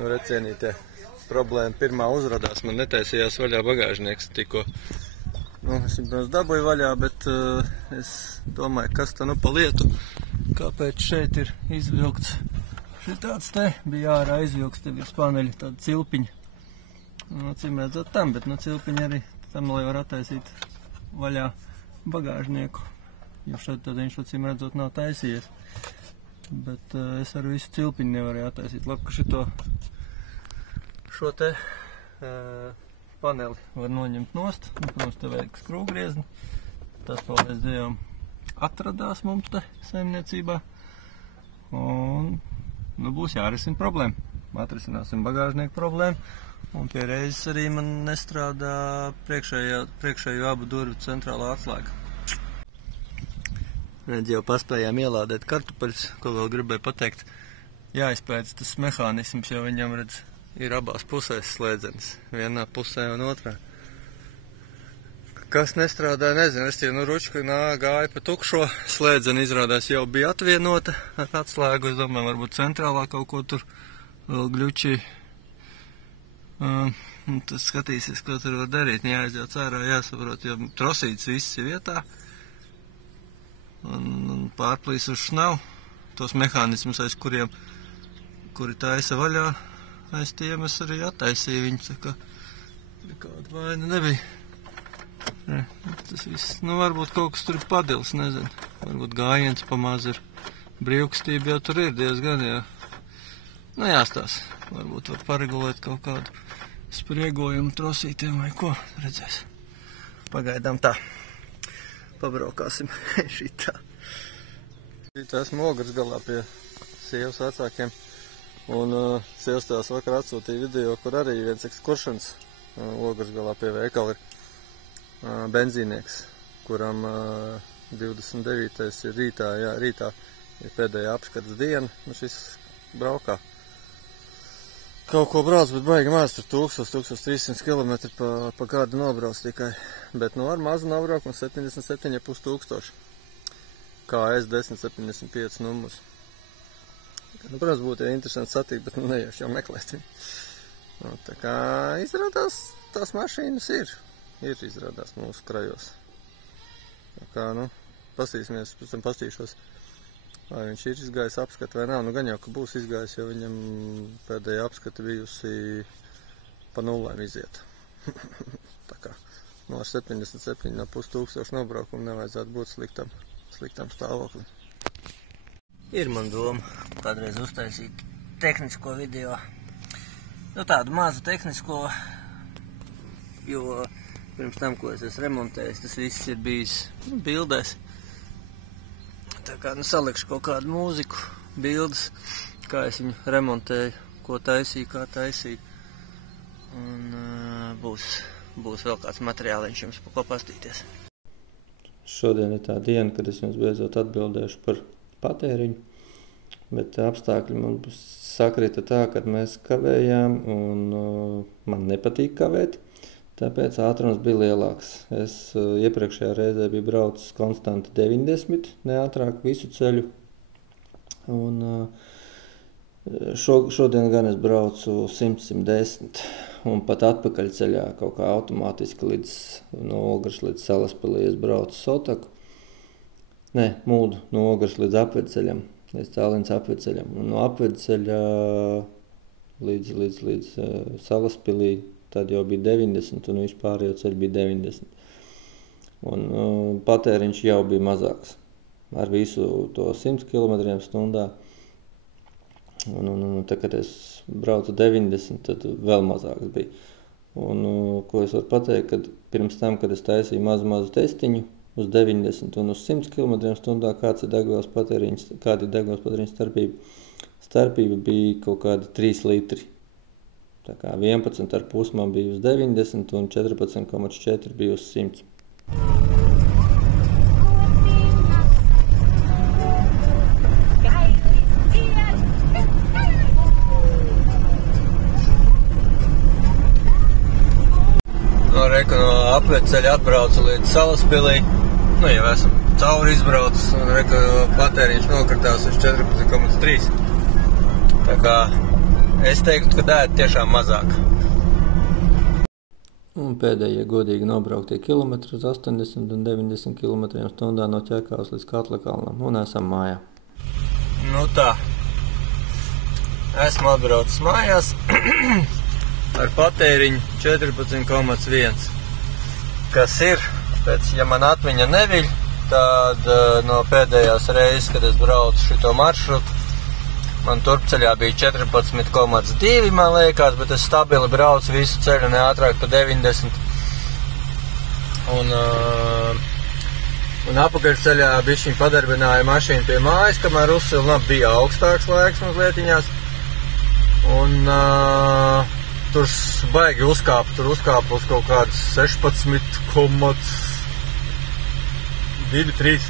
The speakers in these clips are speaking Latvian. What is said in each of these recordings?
Nu, recienītie problēma pirmā uzradās. Man netaisījās vaļā bagāžnieks tikko. Nu, es viņu, protams, dabūju vaļā, bet es domāju, kas tā nu pa lietu. Kāpēc šeit ir izvilkts šitāds te? Bija ārā izvilkts, te virs paneļa tāda cilpiņa. Nu, cīm redzot tam, bet nu cilpiņa arī tam, lai var attaisīt vaļā bagāžnieku. Jo šeit tad viņš, cīm redzot, nav taisījies. Bet es ar visu cilpiņu nevarēju attaisīt. Labi, ka šo te paneli var noņemt nost. Nu, protams, te vajag skrūvgriezni. Tas, paldies Dievam, atradās mums te saimniecībā. Un nu, būs jārisina problēma. Atrisināsim bagāžnieku problēmu. Un pie reizes arī man nestrādā priekšējo abu durvju centrālā atslēga. Redz, jau paspējām ielādēt kartupeļus, ko vēl gribēju pateikt. Jāizpēc tas mehānisms, jo viņam, redz, ir abās pusēs slēdzenes. Vienā pusē un otrā. Kas nestrādāja, nezinu. Es tie, nu, ručka gāja pa tukšo. Slēdzene izrādās jau bija atvienota ar atslēgu. Es domāju, varbūt centrālā kaut ko tur vēl gļučī. Tas skatīsies, ko tur var darīt. Jāizjauc ārā, jāsaprot, jo trosīts viss ir vietā. Un pārplīsušas nav. Tos mehānismus, aiz kuri taisa vaļā, aiz tiem es arī attaisīju viņus, tā kā nekāda vaina nebija. Tas viss, nu varbūt kaut kas tur ir padils, nezinu. Varbūt gājiens pamaz ir. Brīvkustība jau tur ir diezgan, jā. Nu jāstās, varbūt var paregulēt kaut kādu spriegojumu trosītiem vai ko, redzēs. Pagaidām tā. Pabraukāsim šitā. Šitā esmu Ogres galā pie sievas vecākiem. Un sievas tās vakar atsūtīja video, kur arī viens ekskuršans Ogres galā pie veikala ir benzīnieks, kuram 29. ir rītā ir pēdējā apskates diena. Un šis braukā. Kaut ko brauc, bet baigi maz, tur 1300 km pa gadu nobrauc tikai. Bet nu ar mazu nobrauc un 77,5 tūkstoši. KS 1075 numurs. Nu, protams, būtu interesanti satikt, bet nu neiešu jau meklēt. Nu, tā kā izrādās, tās mašīnas ir izrādās mūsu krajos. Tā kā, nu, pastīsimies, pēc tam pastīšos. Vai viņš ir izgājis apskati vai nav? Nu, gan jau, ka būs izgājis, jo viņam pēdējā apskati bijusi pa nullēm iziet. Tā kā no 77,5 tūkstoši nobraukumu nevajadzētu būt sliktam stāvoklim. Ir man doma kādreiz uztaisīt tehnisko video. Nu, tādu mazu tehnisko, jo pirms tam, ko es esmu remontējis, tas viss ir bijis bildēs. Tā kā nu salikšu kaut kādu mūziku, bildes, kā es viņu remontēju, ko taisīju, kā taisīju. Un būs vēl kāds materiāliņš jums pa ko pastīties. Šodien ir tā diena, kad es jums beidzot atbildēšu par patēriņu, bet apstākļi man sakrita tā, kad mēs kavējām un man nepatīk kavēt. Tāpēc ātrums bija lielāks. Es iepriekšējā reizē biju braucis konstanti 90, neātrāk visu ceļu. Un šodien gan es braucu 100-110 un pat atpakaļ ceļā kaut kā automātiski no Ogres līdz Salaspilī es braucu Sotaku. Nē, Muldu, no Ogres līdz apvedceļam, līdz Tallinas apvedceļam. Un no apvedceļa līdz Salaspilī tad jau bija 90 un vispārējo ceļu bija 90. Un patēriņš jau bija mazāks. Ar visu to 100 km/h. Un tā, kad es braucu 90, tad vēl mazāks bija. Un ko es varu pateikt, kad pirms tam, kad es taisīju mazu testiņu uz 90 un uz 100 km/h, kāda ir degvielas patēriņa starpība. Starpība bija kaut kādi 3 litri. Tā kā 11,5 man bija uz 90 un 14,4 bija uz 100. No apvedceļa atbraucu līdz Salaspilī. Nu, jau esam cauri izbraucis un patēriņš nokritās uz 14,3. Tā kā Es teiktu, ka ēd tiešām mazāk. Un pēdējie godīgi nobrauktie kilometri uz 80 un 90 km/h no Ķekavas līdz Katlakalnam, un esam mājā. Nu tā. Esmu atbraucis mājās ar patēriņu 14,1. Kas ir, ja man atmiņa neviļ, tad no pēdējās reizes, kad es braucu šito maršrutu, man turpceļā bija 14,2, man liekas, bet es stabili braucu visu ceļu ne ātrāk pa 90. Un apakaļceļā bišķiņ padarbināja mašīnu pie mājas, kamēr uzsilnā bija augstāks laiks mazlietiņās. Un tur baigi uzkāpa, tur uzkāpa uz kaut kādas 16,2-3.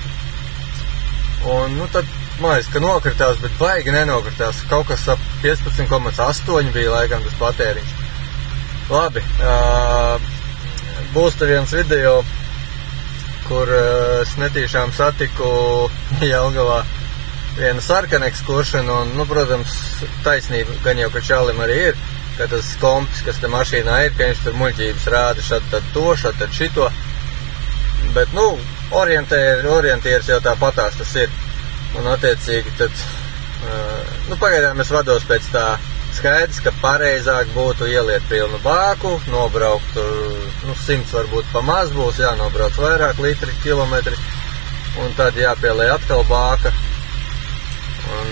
Un, nu, tad, mājas, ka nokritās, bet baigi nenokritās. Kaut kas ap 15,8 bija laikam tas patēriņš. Labi, būs te viens video, kur es netīšām satiku Jelgavā vienu sarkanu ekskuršanu, un, nu, protams, taisnība gan jau, ka čalim arī ir, ka tas kompis, kas te mašīnā ir, ka viņš tur muļķības rāda šad tad to, šad tad šito. Bet, nu, orientieris jau tāpatās tas ir. Un, attiecīgi, tad, nu, pagaidām es vados pēc tā skaidrs, ka pareizāk būtu ieliet pilnu bāku, nobraukt, nu, 100 varbūt pa maz būs, jānobrauc vairāk litri, kilometri, un tad jāpielē atkal bāka. Un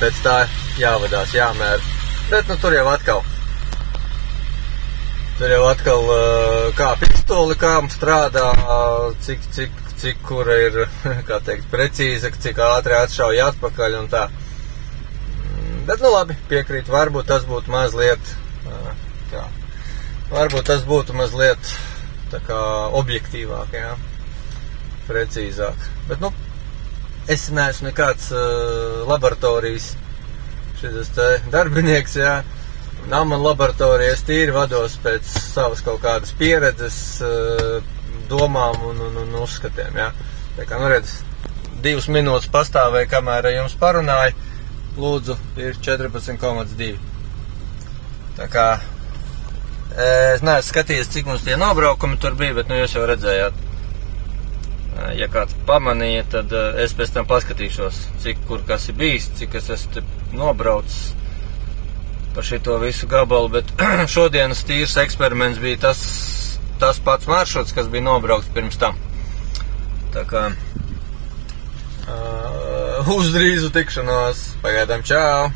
pēc tā jāvadās, jāmēra. Bet, nu, tur jau atkal kā pistoli, kā strādā, cik kura ir, kā teikt, precīza, cik ātri atšauja atpakaļ un tā. Bet, nu, labi, piekrīt, varbūt tas būtu mazliet, tā kā objektīvāk, jā, precīzāk. Bet, nu, es neesmu nekāds laboratorijas šitas te darbinieks, jā. Nav man laboratorija, es tīri vados pēc savas kaut kādas pieredzes, domām un uzskatiem, jā. Tā kā, nu redz, 2 minūtes pastāvēja, kamēr jums parunāju, lūdzu, ir 14,2. Tā kā, es neesmu skatījies, cik mums tie nobraukumi tur bija, bet, nu, jūs jau redzējāt. Ja kāds pamanīja, tad es pēc tam paskatīšos, cik kur kas ir bijis, cik es esmu nobraucis pa šito visu gabalu, bet šodienas tīrs eksperiments bija tas pats maršruts, kas bija nobraukts pirms tam. Tā kā uz drīzu tikšanos, pagaidām čau!